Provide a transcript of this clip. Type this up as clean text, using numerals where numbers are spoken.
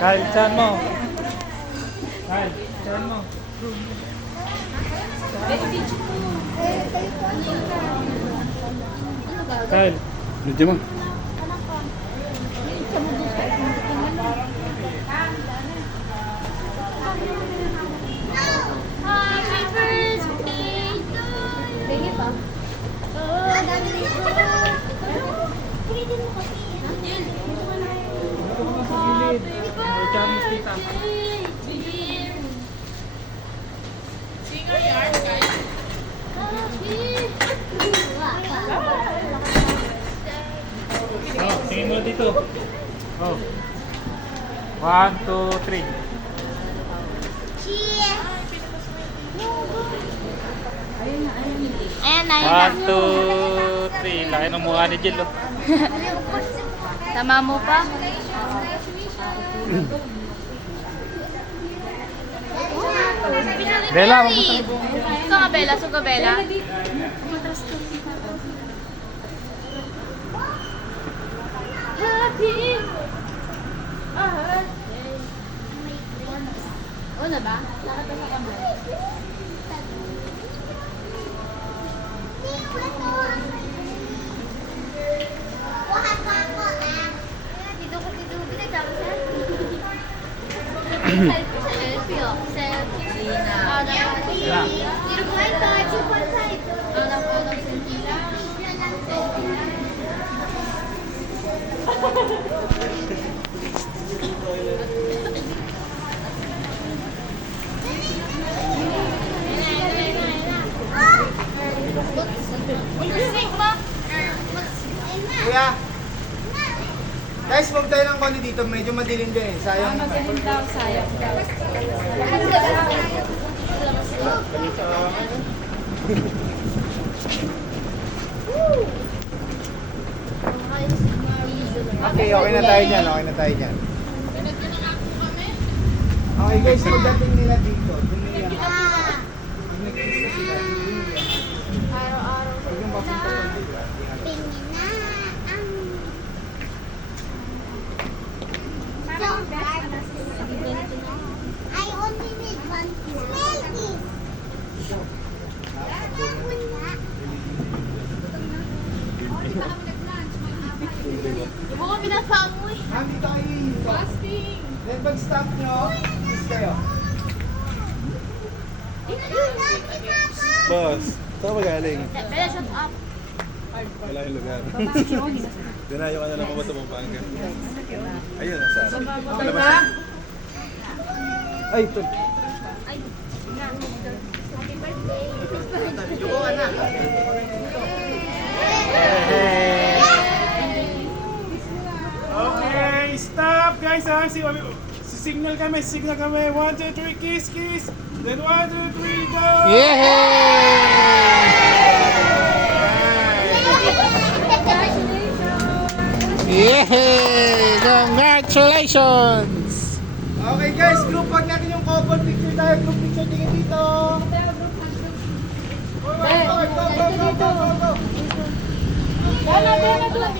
Kyle, saan mo? Kyle, saan mo? Kyle, Medyo mo. Happy birthday to you. Bigay pa. Oh, dami dito. Pwede mo kasi. Yan. Happy birthday, dear. Singer yarn, guys. oh, tingin mo dito. Oh. 1, 2, 3. Cheers. Ayan na. 1, 2, 3. Laki ng mukha ni Jill, oh. Tama mo pa? Bella, mamusta mo? Ito nga, Bella. Suga, Bella. Happy birthday. Una ba? Lakad pa sa kamay. Dito ko pinagdamo siya. Selfie oh. Selfie. Yeah. Dito ko ito. 2.5. Alam ko ng selfie lang. Selfie lang. Kuya, guys, huwag tayo ng konti dito. Medyo madilim din eh. Sayang naman. Okay, okay na tayo dyan. Okay na tayo dyan. Okay guys, pagdating nila dito, dumiyak. Pag nag-kiss na sila, dumiyak. Araw-araw Pag yung papunta lang dito. I only need one. Smell this. Ibo ko pinapaamoy. Ma'am, dito kayo yung Fasting. Then pag stop nyo, kiss kayo. Boss, saan ba galing? Bella, shut up. Wala yung lugar. Dinayo ka na lang pa sa Pampanga. Ayun, nasa labas. Ay, ito. Happy birthday. Okay, stop guys ha. Signal kami. 1, 2, 3, kiss, kiss. Then 1, 2, 3, go! Yay! Congratulations! Okay guys, group hug natin yung couple picture tayo. Group picture tingin dito. Go, go, go, go, go, go, go. Bella, Bella, doon.